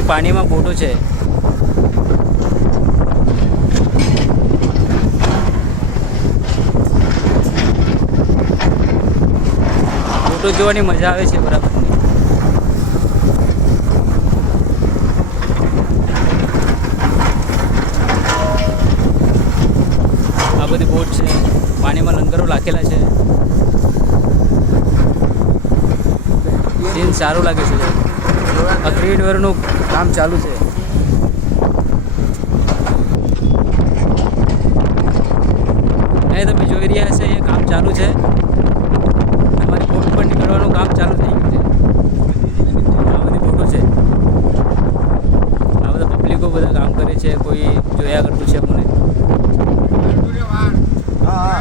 બધી પાણીમાં બોટો છે. બોટો જોવાની મજા આવે છે બરાબર. આ બધી બોટ છે, પાણીમાં લંગરો રાખેલા છે. સીન સારું લાગે છે. આ ગ્રીડ વર્કનું કામ ચાલુ છે. અહીં તમે જોઈ રહ્યા છે, એ કામ ચાલુ છે. અમારી બોટ પર નીકળવાનું કામ ચાલુ થઈ ગયું છે. આ બધી બોટો છે, આ બધા પબ્લિકો બધા કામ કરે છે. કોઈ જોયા કરતું છે અમને. હા